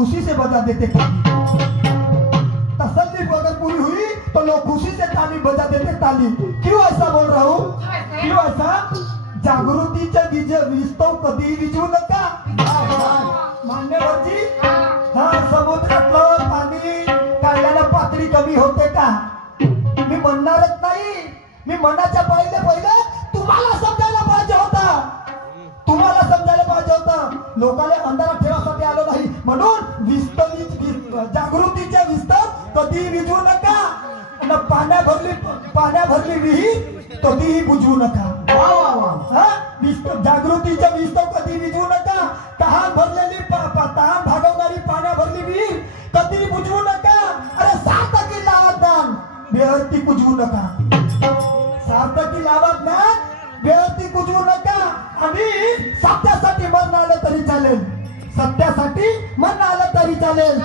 खुशी से बजा देते ताली। तसल्ली अगर पूरी हुई तो लोग खुशी से ताली बजा देते ताली। क्यों ऐसा बोल रहा हूँ, क्यों ऐसा? जागृतीच्या विस्तव कधी विजू नका। मान्यवरजी, हा समुद्रातलं पाणी काढल्याला पातळी कमी होते का? मी म्हणणारच नाही। मी मनाच्या पहिले तुम्हाला समजायला पाहिजे होता, तुम्हाला समजायला पाहिजे होतं। लोकांना अंधारात ठेवासाठी आलो नाही, म्हणून जागृतीच्या विस्तव कधी विजू नका। आणि पाण्या भरली विहीर कधीही बुजवू नका। जागृतीच्या विस्तव कधी विजवू नका। तहान भरलेली तहान भागवणारी पाण्या भरली विहीर कधी बुजवू नका। अरे सार्थकी लावत ज्ञान बेअर्थी कुजवू नका। सार्थकी लावत ज्ञान बेअर्थी कुजवू नका। आणि सत्यासाठी मरण आलं तरी चालेल, सत्यासाठी मरण आलं तरी चालेल।